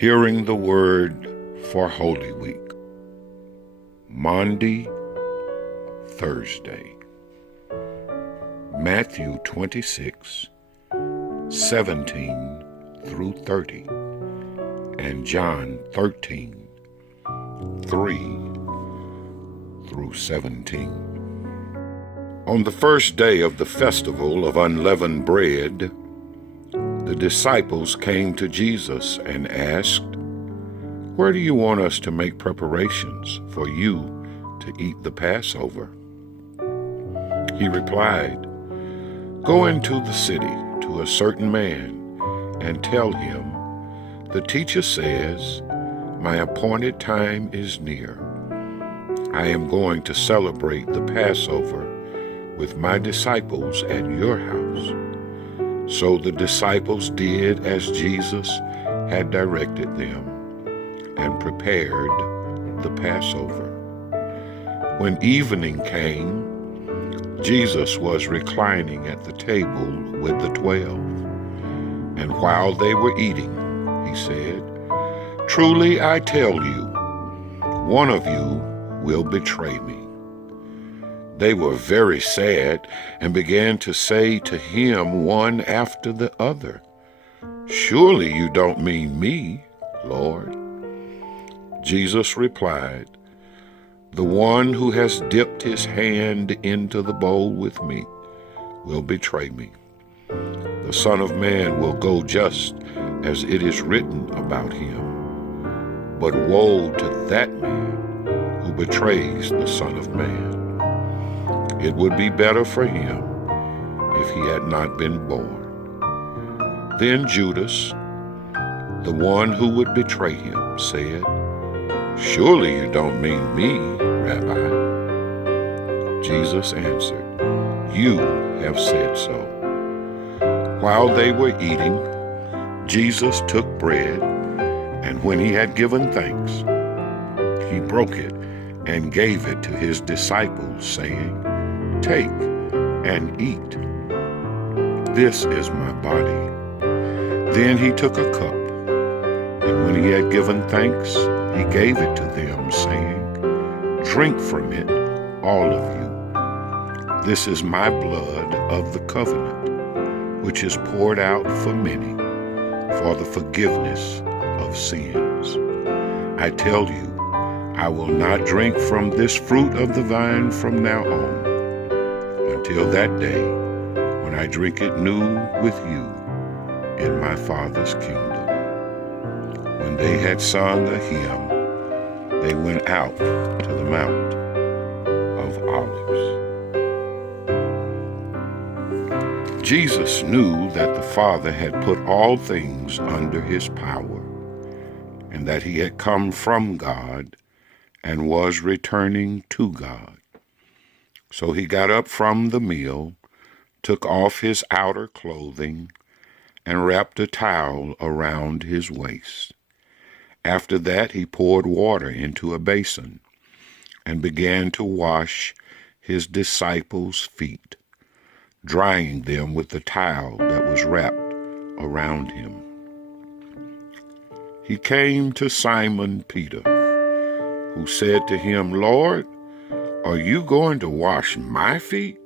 Hearing the Word for Holy Week, Maundy Thursday, Matthew 26, 17 through 30, and John 13, 3 through 17. On the first day of the festival of unleavened bread, the disciples came to Jesus and asked, "Where do you want us to make preparations for you to eat the Passover?" He replied, "Go into the city to a certain man and tell him, 'The teacher says, my appointed time is near. I am going to celebrate the Passover with my disciples at your house.'" So the disciples did as Jesus had directed them and prepared the Passover. When evening came, Jesus was reclining at the table with the 12. And while they were eating, he said, "Truly I tell you, one of you will betray me." They were very sad and began to say to him one after the other, "Surely you don't mean me, Lord." Jesus replied, "The one who has dipped his hand into the bowl with me will betray me. The Son of Man will go just as it is written about him. But woe to that man who betrays the Son of Man. It would be better for him if he had not been born." Then Judas, the one who would betray him, said, "Surely you don't mean me, Rabbi." Jesus answered, "You have said so." While they were eating, Jesus took bread, and when he had given thanks, he broke it and gave it to his disciples, saying, "Take and eat. This is my body." Then he took a cup, and when he had given thanks, he gave it to them, saying, "Drink from it, all of you. This is my blood of the covenant, which is poured out for many for the forgiveness of sins. I tell you, I will not drink from this fruit of the vine from now on, until that day when I drink it new with you in my Father's kingdom." When they had sung a hymn, they went out to the Mount of Olives. Jesus knew that the Father had put all things under his power, and that he had come from God and was returning to God. So he got up from the meal, took off his outer clothing, and wrapped a towel around his waist. After that, he poured water into a basin and began to wash his disciples' feet, drying them with the towel that was wrapped around him. He came to Simon Peter, who said to him, "Lord, are you going to wash my feet?"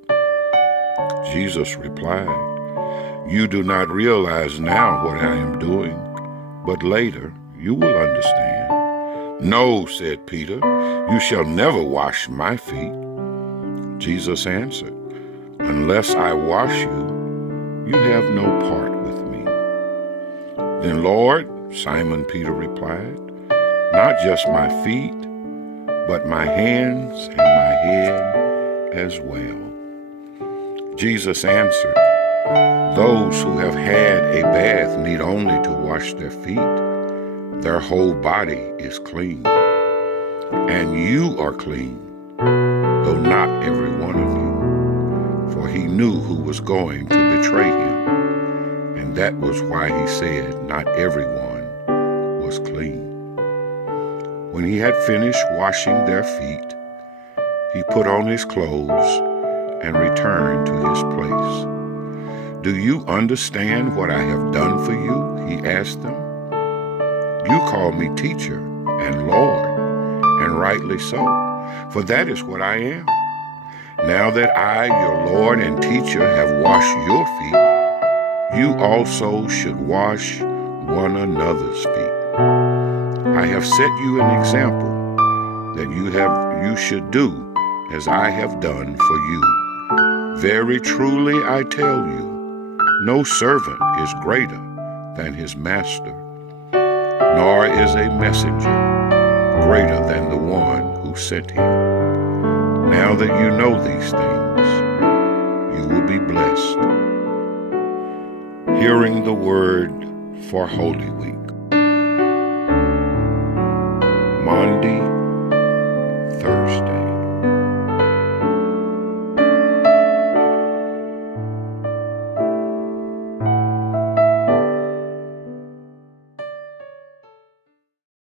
Jesus replied, "You do not realize now what I am doing, but later you will understand." "No," said Peter, "you shall never wash my feet." Jesus answered, "Unless I wash you, you have no part with me." "Then, Lord," Simon Peter replied, "not just my feet, but my hands and my head as well." Jesus answered, "Those who have had a bath need only to wash their feet. Their whole body is clean. And you are clean, though not every one of you." For he knew who was going to betray him, and that was why he said not everyone was clean. When he had finished washing their feet, he put on his clothes and returned to his place. "Do you understand what I have done for you?" he asked them. You call me teacher and Lord, and rightly so, for that is what I am. Now that I, your Lord and teacher, have washed your feet, you also should wash one another's feet. I have set you an example that you should do as I have done for you. Very truly I tell you, no servant is greater than his master, nor is a messenger greater than the one who sent him. Now that you know these things, you will be blessed. Hearing the word for Holy Week. Maundy Thursday.